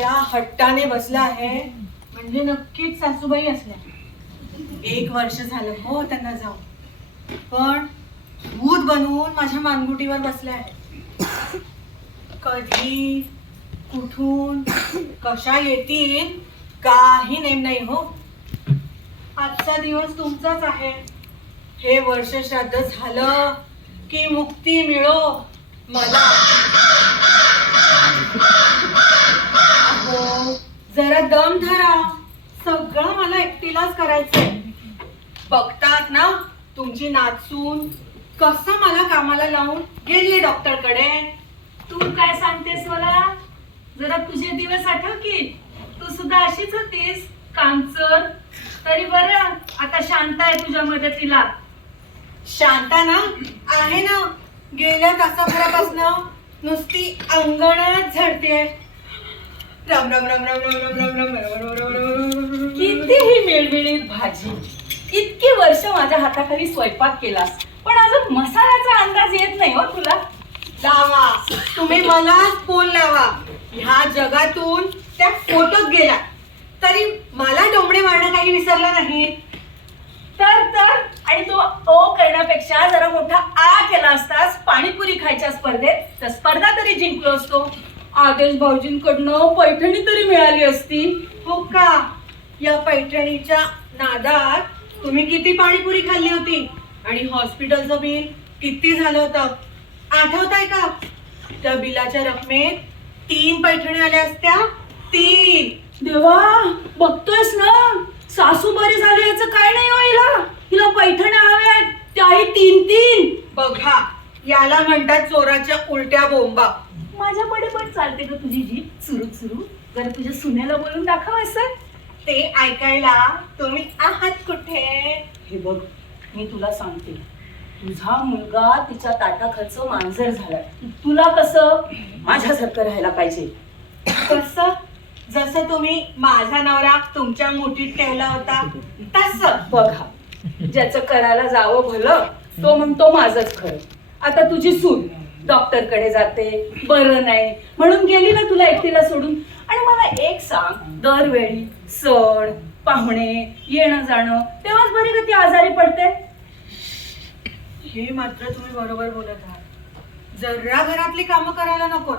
इतक्या हट्टाने बसला आहे म्हणजे नक्कीच सासूबाई असल्या. 1 वर्ष झालं हो त्यांना जाऊन, पण भूत बनवून माझ्या मानगुटीवर बसले आहे. कधी कुठून कशा येतील काही नेम नाही हो. आजचा दिवस तुमचाच आहे. हे वर्ष श्राद्ध झालं की मुक्ती मिळो मला. अहो जरा दम धरा, सगळं मला एकटीलाच करायचंय. बघतात ना तुमची नाचून कसं मला कामाला लावून गेली डॉक्टरकडे. तू काय सांगतेस मला? जरा तुझे दिवस आठव की तू सुद्धा अशीच होतीस कामचोर. तरी बरं आता शांत आहे तुझ्या मदतीला. शांता ना आहे ना, गेल्या तासाभरापासनं नुसती अंगणात झडते. राम राम राम राम राम राम राम राम राम राम. कितीही मिळमिळीत भाजी, इतकी वर्ष माझ्या हाताखाली स्वयंपाक केलास, पण अजून मसाल्याचा अंदाज येत नाही हो तुला. लावा तुम्ही मलाच फोन लावा. ह्या जगातून त्या फोटोत गेला तरी मला डोंबडे मारणं काही विसरलं नाही. तर आणि तो ओ करण्यापेक्षा जरा मोठा आ केला असतास पाणीपुरी खायच्या स्पर्धेत, तर स्पर्धा तरी जिंकलो असतो. आदेश भाऊजींकडनं पैठणी तरी मिळाली असती. हो का? या पैठणीच्या नादात तुम्ही किती पाणीपुरी खाल्ली होती आणि हॉस्पिटलचं बिल किती झालं होतं आठवतंय का? त्या बिलाच्या रकमेत 3 पैठणी आल्या असत्या. 3. देवा, बघतोयस ना, सासू बरी झाली याचं काय नाही होईल. तिला पैठण्या हव्यात, त्याही 3-3. बघा, याला म्हणतात चोराच्या उलट्या बोंबा. माझ्याकडे पण चालते का तुझी जीभ सुरू सुरू? जरा तुझ्या सुनेला बोलून दाखव असं. ते ऐकायला तुम्ही आहात कुठे? हे बघ, मी तुला सांगते, तुझा मुलगा तिच्या ताटाखालचं मांजर झालाय. तुला कसं माझ्यासारखं राहायला पाहिजे. कसं? जसं तुम्ही माझा नवरा तुमच्या मुठीत ठेवला होता तसं. बघा, ज्याचं करायला जावं भलं तो म्हणतो माझंच खरं. आता तुझी सून डॉक्टरकडे जाते, बरं नाही म्हणून गेली ना तुला एकटीला सोडून. आणि मला एक सांग, दरवेळी सण पाहुणे येणं जाणं तेव्हाच बरी का ती आजारी पडते? हे मात्र तुम्ही बरोबर बोलत आहात. जरा घरातली कामं करायला नको.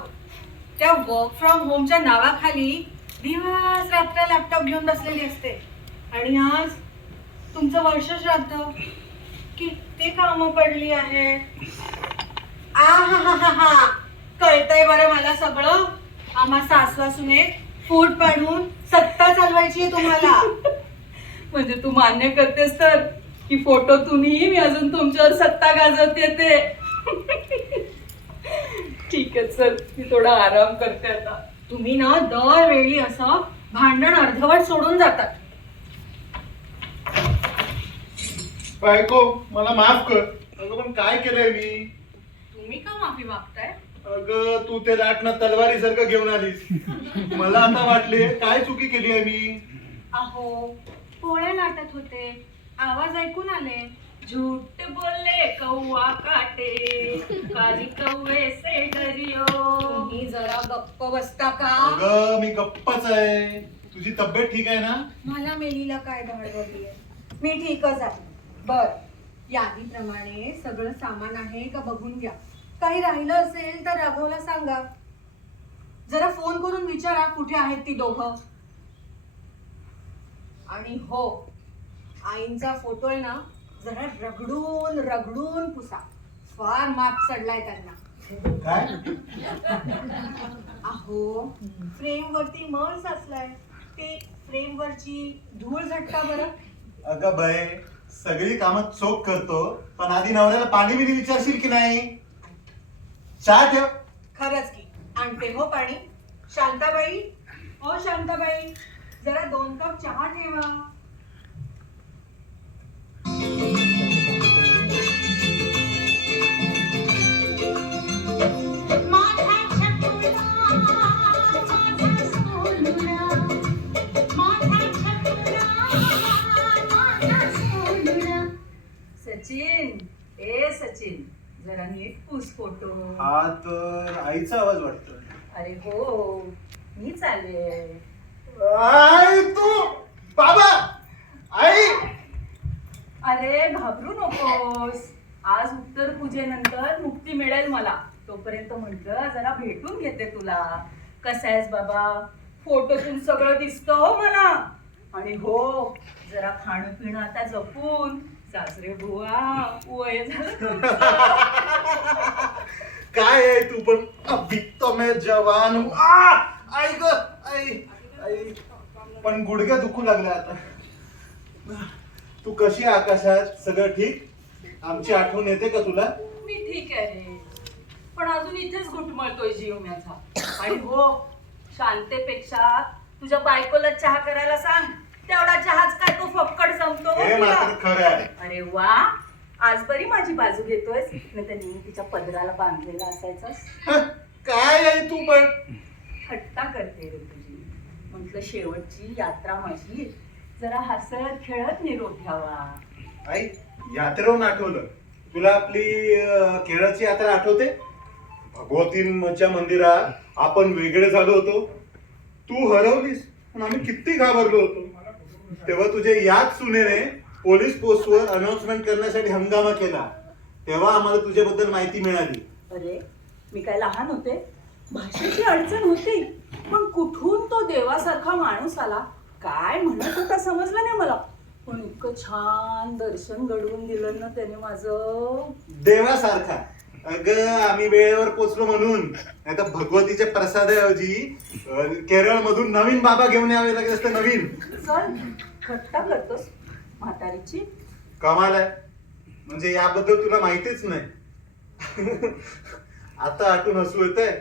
त्या वर्क फ्रॉम होमच्या नावाखाली दिवस रात्र लॅपटॉप घेऊन बसलेली असते. आणि आज तुमचं वर्ष श्राद्ध, किती कामं पडली आहेत. आहाहाहा, कळतंय बरं मला सगळं. आम्हा सासवासुने फूट पाडून सत्ता चालवायची आहे तुम्हाला. म्हणजे तू मान्य करतेस तर की फोटोतूनही मी अजून तुमच्यावर सत्ता गाजवते ते. ठीक आहे, चल मी थोडा आराम करते आता. तुम्ही ना दरवेळी असं भांडण अर्धवट सोडून जातात. बायको मला माफ कर. अगं पण काय केलंय मी? तुम्ही का माफी मागताय? अगं तू ते लाटणं तलवारी सारखं घेऊन आलीस. मला आता वाटले काय चुकी केली आहे मी. अहो पोळ्या लाटत होते, आवाज ऐकून आले. झूठ बोले कौवा काटे, काली कौवे से डरियो. तुम्ही जरा गप्प बसता का? अगं मी गप्पच आहे. तुझी तब्येत ठीक आहे ना? मला मेलीला काय धाडवली आहे? मी ठीकच आहे. बर, यादीप्रमाणे सगळं सामान आहे का बघून घ्या. काही राहिलं असेल तर राघवला सांगा. जरा फोन करून विचारा कुठे आहेत ती दोघं. आणि हो, आईंचा फोटो आहे ना, जरा रगडून रगडून पुसा. फार मात चढलाय त्यांना. काय? अहो फ्रेम वरती मळ साचलाय. ते फ्रेम वरची धूळ झटका बरं. अगं बाय, सगळी कामं चोख करतो, पण आधी नवऱ्याला पाणी बिनी विचारशील की नाही? चहा ठेव. खरंच की, आणते हो पाणी. शांताबाई, हो शांताबाई, जरा 2 कप चहा ठेवा. सचिन, ए सचिन, जरा नीट पूस फोटो. हा तर आईचा आवाज वाटतोय. अरे हो, मीच आले. आई तू बाबा आई अरे घाबरू नकोस. आज उत्तर पूजेनंतर मुक्ती मिळेल मला. तोपर्यंत म्हटलं जरा भेटून घेते तुला. कसा आहेस बाबा? फोटोतून सगळं दिसतं हो मला. आणि हो, जरा खाणं पिणं आता जपून. सासरे बुवा वय झालं तुमचं. काय आहे तू पण अभी तो मैं जवान हूं. आई ग आई आई पण गुडघे दुखू लागले आता. तू कशी आहे आकाशात? सगळं ठीक? आमची आठवण येते का तुला? मी ठीक आहे, पण अजून इथेच घुटमळतोय जीव माझा. आणि हो, शांतेपेक्षा तुझ्या बायकोला चहा करायला सांग. तेवढा चहाच काय तो फक्कड जमतो हो हे तुला. मात्र खरं आहे. अरे वा, आज बरी माझी बाजू घेतोयस. नाही तर नेहमी तिच्या पदराला बांधलेला असायचं. काय आहे तू पण? थट्टा करते रे तुझी. म्हटलं शेवटची यात्रा माझी, जरा हसत खेळत निरोप घ्यावा. आई यात्रेहून आठवलं, तुला आपली केरळची यात्रा आठवते? भगवतीच्या मंदिरात आपण वेगळे झालो होतो. तू हरवलीस पण आम्ही किती घाबरलो होतो. तेव्हा तुझे याच सुनेने पोलीस पोस्टवर अनाउन्समेंट करण्यासाठी हंगामा केला. तेव्हा आम्हाला तुझ्याबद्दल माहिती मिळाली. अरे मी काय लहान होते? भाषेची अडचण होती, पण कुठून तो देवासारखा माणूस आला, काय म्हणत होता समजलं नाही मला. पण इतकं छान दर्शन घडवून दिलं ना त्याने माझं. देवासारखा? अगं आम्ही वेळेवर पोचलो म्हणून. नाही तर भगवतीच्या प्रसादाऐवजी केरळ मधून नवीन बाबा घेऊन यावे लागले असते. नवीन. चल, थट्टा करतोस म्हातारीची? कमाल आहे, म्हणजे याबद्दल तुला माहितीच नाही. आता आठवून हसू येतंय,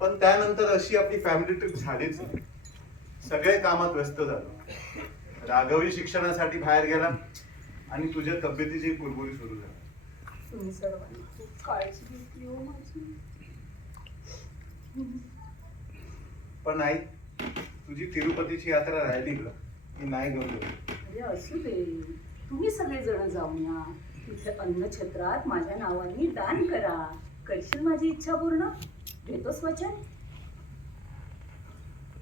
पण त्यानंतर अशी आपली फॅमिली ट्रिप झालीच नाही. सगळे कामात व्यस्त झालो. राघवी शिक्षणासाठी बाहेर गेला आणि तुझ्या तब्येतीची कुरबुरी सुरू झाली. तुम्ही सर्वांनी खूप काळजी घेतली हो माझी. पण आई, तुझी तिरुपतीची यात्रा राहिली का? मी नाही गमलो. अरे असू दे, तुम्ही सगळे जण जाऊन या. तिथे अन्नछत्रात माझ्या नावाने दान करा. करशील माझी इच्छा पूर्ण? घेतोस वचन?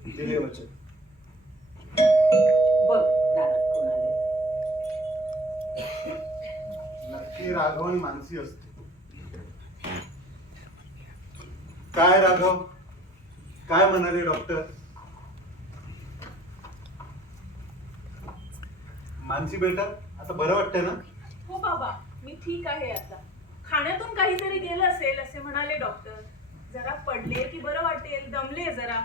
दिले वचन. बघ दारात कोण आले. नक्की राघव आणि मानसी असते. काय राघव, काय म्हणाले डॉक्टर? मानसी बेटा, आता बरं वाटतंय ना? हो बाबा, मी ठीक आहे आता. खाण्यातून काहीतरी गेलं असेल असे म्हणाले डॉक्टर. जरा पडले की बरं वाटेल, दमले जरा.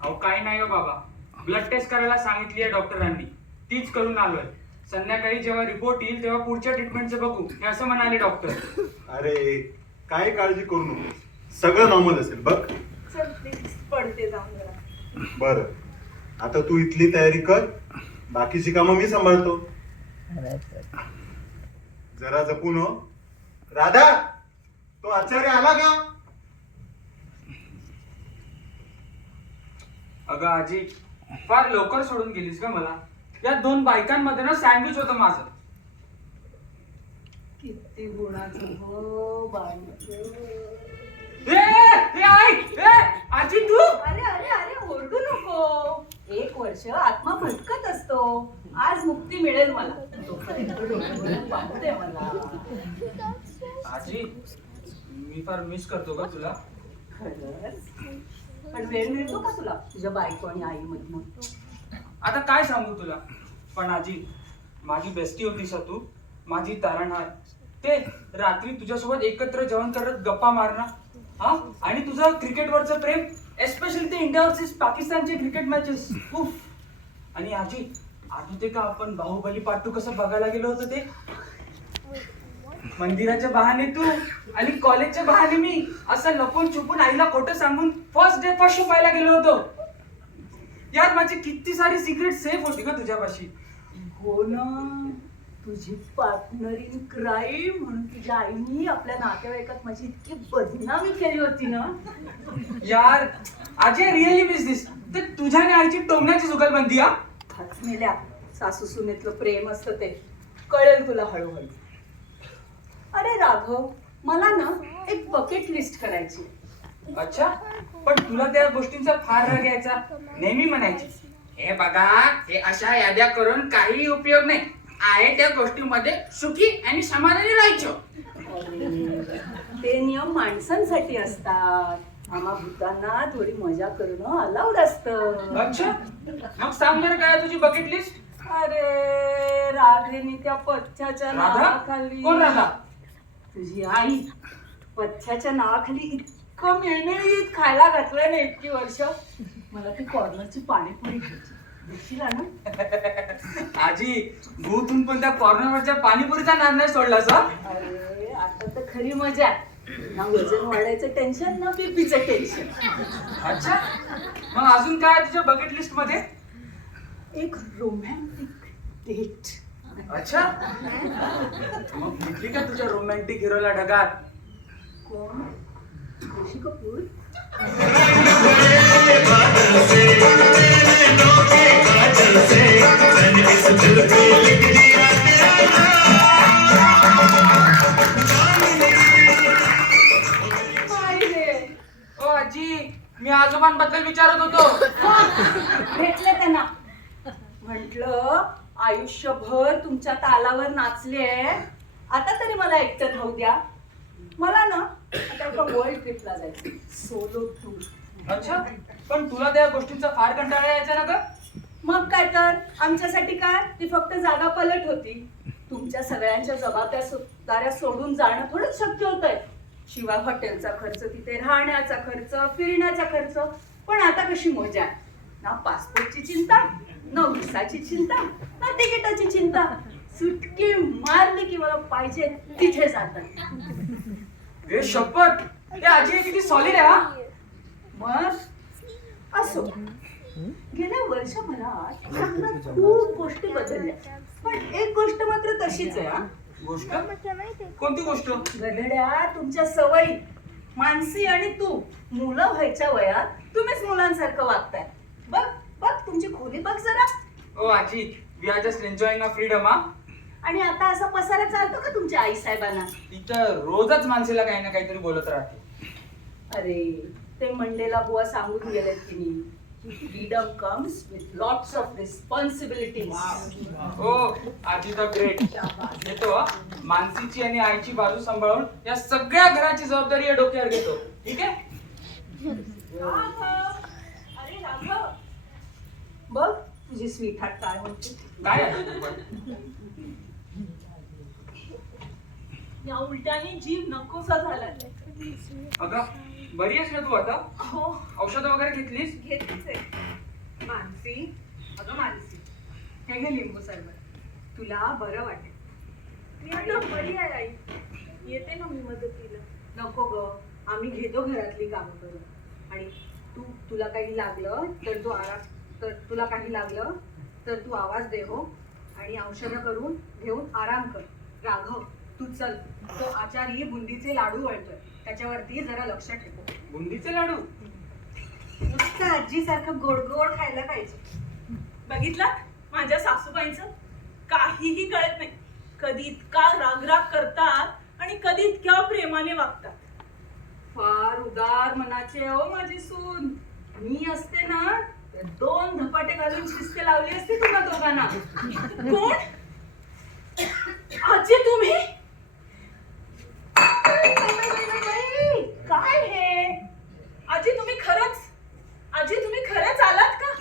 अहो काय नाही हो बाबा, ब्लड टेस्ट करायला सांगितली आहे डॉक्टरांनी, तीच करून आलोय. संध्याकाळी जेव्हा रिपोर्ट येईल तेव्हा पुढच्या ट्रीटमेंटचं बघू, हे असं म्हणाले डॉक्टर. अरे काय काळजी करू नको, सगळं नॉर्मल असेल बघ. चल प्लीज, पडते जाऊन जरा. बरं, आता तू इथली तयारी कर, बाकीची कामं मी सांभाळतो. जरा जपून हो. राधा, तो आचार्य आला का? अगं आजी, फार लवकर सोडून गेलीस का मला? या दोन बायकांमध्ये ना सँडविच होतं माझं. किती गुणाचं हो बाई. आजी तू? अरे अरे अरे ओरडू नको. 1 वर्ष आत्मा भटकत असतो. आज मुक्ती मिळेल मला. तोपर्यंत डोळ्यावरून पाहते मला. आजी, मी फार मिस करतो का तुला? खरंच? पण वेळ मिळतो का तुला तुझ्या बायको आणि आई मधून? आता काय सांगू तुला, पण आजी माझी बेस्टी होतीस तू, माझी तारणहार. ते रात्री तुझ्यासोबत एकत्र जेवण करत गप्पा मारणं, हा, आणि तुझं क्रिकेटवरचं प्रेम, एस्पेशली ते इंडिया वर्सेस पाकिस्तानचे क्रिकेट मॅचेस. उफ. आणि आजी, आठवते का आपण बाहुबली पार्ट 2 कसं बघायला गेलो होतो ते? मंदिराच्या बहाने तू आणि कॉलेजच्या बहाने मी, असं लपून छुपून आईला खोटं सांगून फर्स्ट डे फर्स्ट शो पाहायला गेलो होतो. यार माझी किती सारी सिक्रेट सेफ होती का तुझ्यापाशी. हो ना, तुझी पार्टनर इन क्राईम म्हणून तुझ्या आईनी आपल्या नातेवाईकात माझी इतकी बदनामी केली होती ना. यार आजी, रिअली मिस दिस. ते तुझ्या आणि आईची टोमण्याची जुगलबंदी. हा मेल्या सासू सुनेतलं प्रेम असतं ते कळेल तुला हळूहळू. अरे राघव, मला ना एक बकेट लिस्ट करायची. अच्छा, पण तुला त्या गोष्टींचा फार राग यायचा. नेहमी म्हणायची, हे बघा, हे अशा याद्या करून काही उपयोग नाही. आहे त्या गोष्टीमध्ये सुखी आणि समाधानी राहायचो. ते नियम माणसांसाठी असतात. आम्हा भूतांना थोडी मजा करणं अलाउड असतं. अच्छा, मग सांग बरं काय तुझी बकेट लिस्ट. अरे राधेनी त्या पथ्याच्या राधा? नावाखाली, कोण राधा? तुझी आई, पथ्याच्या नावाखाली इतकं मेहनत खायला घातलंय ना इतकी वर्ष. मला ती कॉर्नरची पाणीपुरी घ्यायची. देशील ना? आजी, भूतून पण त्या कॉर्नरवरच्या पाणीपुरीचा नाद नाही सोडलास हा? अरे आता तर खरी मजा आहे. ना वजन वाढायचं टेन्शन, ना बीपीचं टेन्शन. अच्छा, मग अजून काय आहे तुझ्या बकेट लिस्ट मध्ये? एक रोमॅन्टिक डेट. अच्छा, मग भेटली का तुझ्या रोमॅन्टिक हिरोला ढगात? कोण? ऋषी कपूर? नाही रे. ओ आजी, मी आजोबांबद्दल विचारत होतो. भेटले त्यांना. म्हंटल आयुष्यभर तुमच्या तालावर नाचले, आता तरी मला एकटं राहू द्या. मला ना आता एका वर्ल्ड ट्रिपला जायचं, सोलो टूर. अच्छा, पण तुला त्या गोष्टींचा फार कंटाळा यायचा ना ग? मग काय तर, आमच्यासाठी काय, ती फक्त जागा पलट होती. तुमच्या सगळ्यांच्या जबाबदाऱ्या सोडून जाणं थोडंच शक्य होतंय. शिवाय हॉटेलचा खर्च, तिथे राहण्याचा खर्च, फिरण्याचा खर्च. पण आता कशी मजा आहे, ना पासपोर्टची चिंता, ना व्हिसाची चिंता, ना तिकिटाची चिंता. सुटकी मारली की मला पाहिजे तिथे जातात. हे शपथ, हे आजी किती सॉलिड आहे हा. मग असो, गेल्या वर्षभरात जगात खूप गोष्टी बदलल्या, पण एक गोष्ट मात्र तशीच आहे. हा, गोष्ट? कोणती गोष्ट? गधड्या, तुमच्या सवयी. मानसी आणि तू मुलं व्हायच्या वयात तुम्हीच मुलांसारखं वागताय. बघ बघ, तुमची खोली बघ जरा. ओ आजी, we are just enjoying a freedom हा. आणि आता असा पसारा चालतो का तुमच्या आई साहेबांना? तिथं रोजच माणसेला काही ना काहीतरी बोलत राहते. अरे ते मंडेला बुवा सांगून गेलेत की मी, freedom comes with lots of responsibilities. ओ आजी द ग्रेट. येतो हा. मानसीची आणि आईची बाजू सांभाळून या सगळ्या घराची जबाबदारी या डोक्यावर घेतो. ठीक आहे? अरे राघव, बघ तुझी स्वीट हार्ट काय म्हणते. काय आहे तू पण? या उलट्याने जीव नकोसा झाला. अगं, बरी आहेस ना तू आता? हो, औषधं वगैरे घेतलीस? घेतलीच आहे. मानसी, अगं मानसी, हे घे लिंबू सरबत, तुला बरं वाटेल. मी आता बरी आहे आई. येते ना मी मदतीला. नको ग, आम्ही घेतो घरातली कामं करून. आणि तुला काही लागलं तर तू आवाज दे हो. आणि औषधं करून घेऊन आराम कर. राघव, तू चल, तो आचारी बुंदीचे लाडू वळतोय, त्याच्यावरती जरा लक्ष ठेव. बुंदीचे लाडू? नुसतं आजीसारखं गोड गोड खायला पाहिजे. बघितलं माझ्या सासूबाईंचं? काहीही कळत नाही. कधी इतका रागराग करतात आणि कधी इतक्या प्रेमाने वागतात. फार उदार मनाचे हो माझी सून. मी असते ना तर 2 धपाटे घालून शिस्त लावली असती तुम्हा दोघांना. कोण? आजी तुम्ही? काय हे? आजी तुम्ही खरंच आलात का?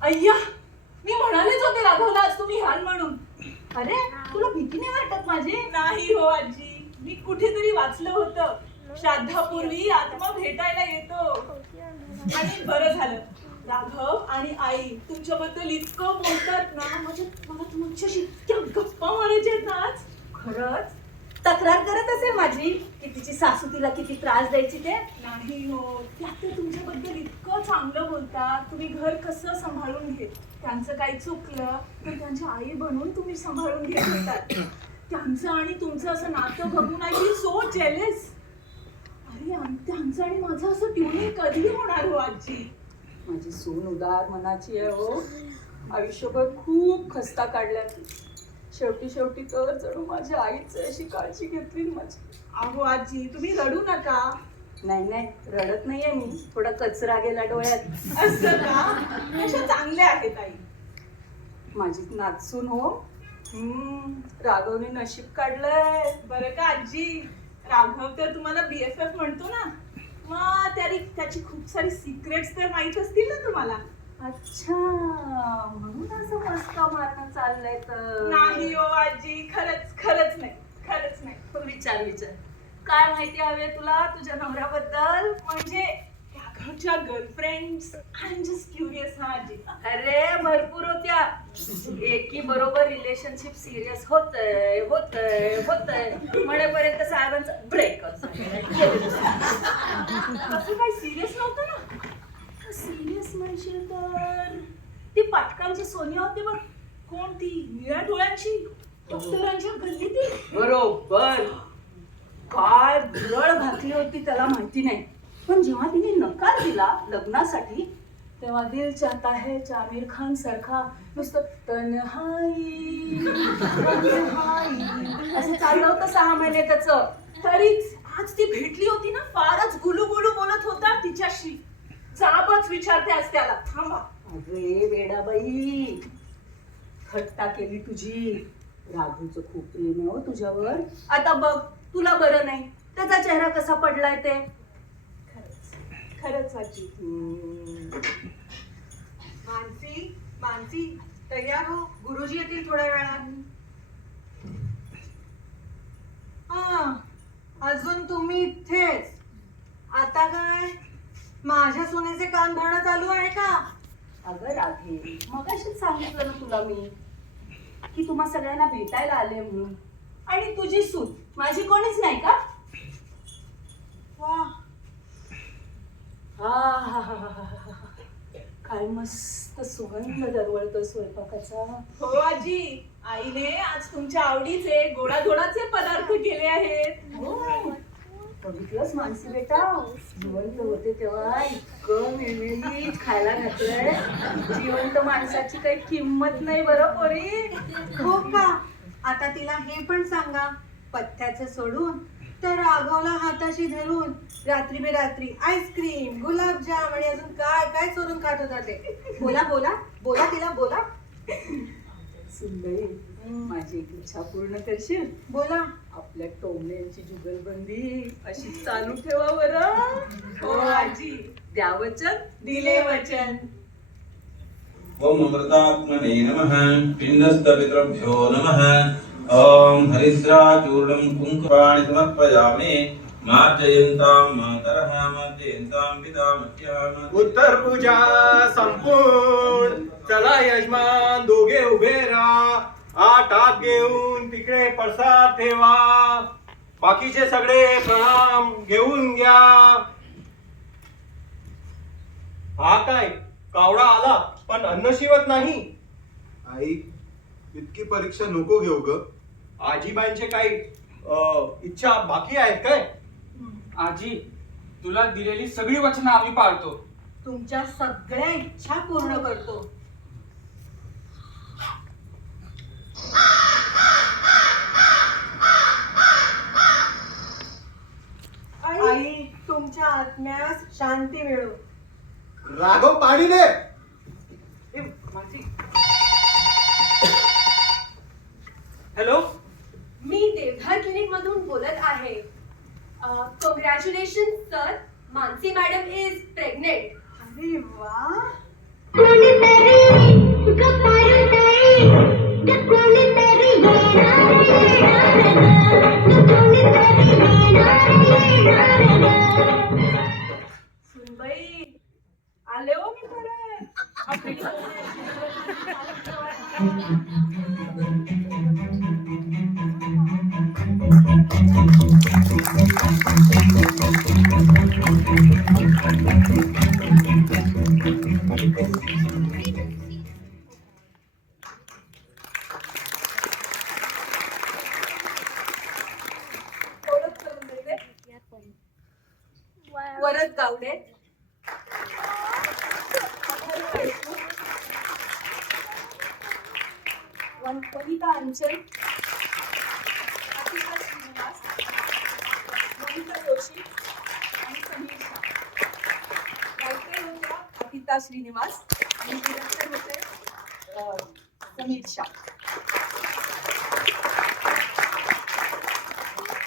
अय्या, मी म्हणालेच होते राघवला आज तुम्ही ह्याल म्हणून. अरे तुला भीती नाही वाटत माझी? नाही हो आजी, मी कुठेतरी वाचलं होतं, श्राद्धापूर्वी आत्मा भेटायला येतो. आणि बरं झालं, राघव आणि आई तुमच्याबद्दल इतकं बोलतात ना, मला तुमच्याशी इतक्या गप्पा मारायच्या आहेत ना आज. खरंच तक्रार करत असेल माझी की तिची सासू तिला किती त्रास द्यायची ते. नाही हो, त्यात ते तुमच्याबद्दल इतकं चांगलं बोलतात. तुम्ही घर कसं सांभाळून घेत, त्यांचं काही चुकलं तर त्यांची आई बनून तुम्ही सांभाळून घेत होतात. त्यांचं आणि तुमचं असं नातं बघून आय फील सो जेलस. अरे त्यांचं आणि माझं असं ट्युनिंग कधी होणार हो आजी? माझी सून उदार मनाची आहे हो. आयुष्यभर खूप खस्ता काढल्या ती. शेवटी तर जणू माझ्या आईच अशी काळजी घेतली माझी. अहो आजी, तुम्ही रडू नका. नाही नाही, रडत नाहीये मी, थोडा कचरा गेला डोळ्यात. असं का? कशा चांगल्या आहेत आई. माझी नाचून हो. राघवने नशीब काढलंय. बरं का आजी, राघव तर तुम्हाला BFF म्हणतो ना, मग त्याची खूप सारी सिक्रेट्स तर माहित असतील ना तुम्हाला. अच्छा, म्हणून असं मस्का मारणं चाललंय तर. नाही हो आजी, खरंच नाही. विचार विचार, काय माहिती हवी तुला तुझ्या नवऱ्याबद्दल? म्हणजे राघवच्या girlfriends, I am just curious ना आजी. अरे भरपूर होत्या. एकी बरोबर रिलेशनशिप सिरियस होतंय म्हणेपर्यंत साहेबांचं ब्रेकअप. असं काही सिरियस नव्हतं ना. सिरियस म्हणशील तर ती पाटकांची सोनी होती बघ. कोणती? निळ्या डोळ्यांची, डॉक्टरांच्या गल्लीतील. बरोबर. काय भुरळ घातली होती त्याला माहिती नाही, पण जेव्हा तिने नकार दिला लग्नासाठी तेव्हा दिल चाहता है आमिर खान सारखा नुसतं तन्हाई असं चाललं होतं 6 महिने त्याचं. तरीच आज ती भेटली होती ना, फारच गुलू बोलत होता तिच्याशी. जाबच विचारते आज त्याला. थांबा. अरे वेडाबाई, थट्टा केली तुझी. राघूचं खूप प्रेम आहे हो तुझ्यावर. आता बघ, तुला बरं नाही, त्याचा चेहरा कसा पडलाय ते. खरंच आजी. मानसी तयार हो, गुरुजी येतील थोड्या वेळात. हा, अजून तुम्ही इथेच. आता काय माझ्या सोन्याचे कान भरणं चालू आहे का? अगं राधे, मगाशीच सांगितलं ना तुला मी की तुम्हा सगळ्यांना भेटायला आले म्हणून. आणि तुझी सून माझी कोणीच नाही का? वा, काय मस्त सुगंध दरवळतो स्वयंपाकाचा. हो आजी, आईने आज तुमच्या आवडीचे गोडाधोडाचे पदार्थ केले आहेत. हो, बघितलंच मानसी बेटा, जिवंत होते तेव्हा इतकं मिळमिळीत खायला घातलंय. जिवंत माणसाची काही किंमत नाही बरं पोरी. हो का? आता तिला हे पण सांगा, पथ्याचं सोडून तर राघवला हाताशी धरून रात्री बेरात्री आईस्क्रीम, गुलाबजाम आणि अजून काय काय चोरून खात होता ते. बोला तिला बोला. सुंदरी, माझी एक इच्छा पूर्ण करशील? बोला. आपल्या टोमण्यांची जुगलबंदी अशी चालू ठेवा बरं. हो आजी. द्या वचन, दिले वचन. ओम अमृतात्मने नमः पिंडस्थपितृभ्यो नमः ओम हरिद्राचूर्णं कुंकुमाणि समर्पयामि मार्जयन्तां मातरः मार्जयन्तां पितामह्यः उत्तर पूजा संपूर्ण. चला यजमान, दोघे उभे राहा. 8 आग घेऊन तिकडे प्रसाद ठेवा. बाकीचे सगळे प्रणाम घेऊन घ्या. हा काय कावडा आला पण अन्न शिवत नाही. आई, इतकी परीक्षा नको घेऊ ग. आजीबाईंचे काही इच्छा बाकी आहेत काय? आजी, तुला दिलेली सगळी वचनं आम्ही पाळतो. तुमच्या सगळ्या इच्छा पूर्ण करतो. आई, तुमच्या आत्म्यास शांती मिळो. राघव, पाणी दे. ए, मानसी. हॅलो, मी देवधार क्लिनिक मधून बोलत आहे. Congratulation sir, Mansi madam is pregnant. अरे वा. सुनबाई, आले हो मी परत. ओळख करून देते. वरद गावडे, वनिता अंचल, अतिशा श्रीनिवास, मोनिका जोशी आणि गीता श्रीनिवास आणि डिरेक्टर होते समीर शाह.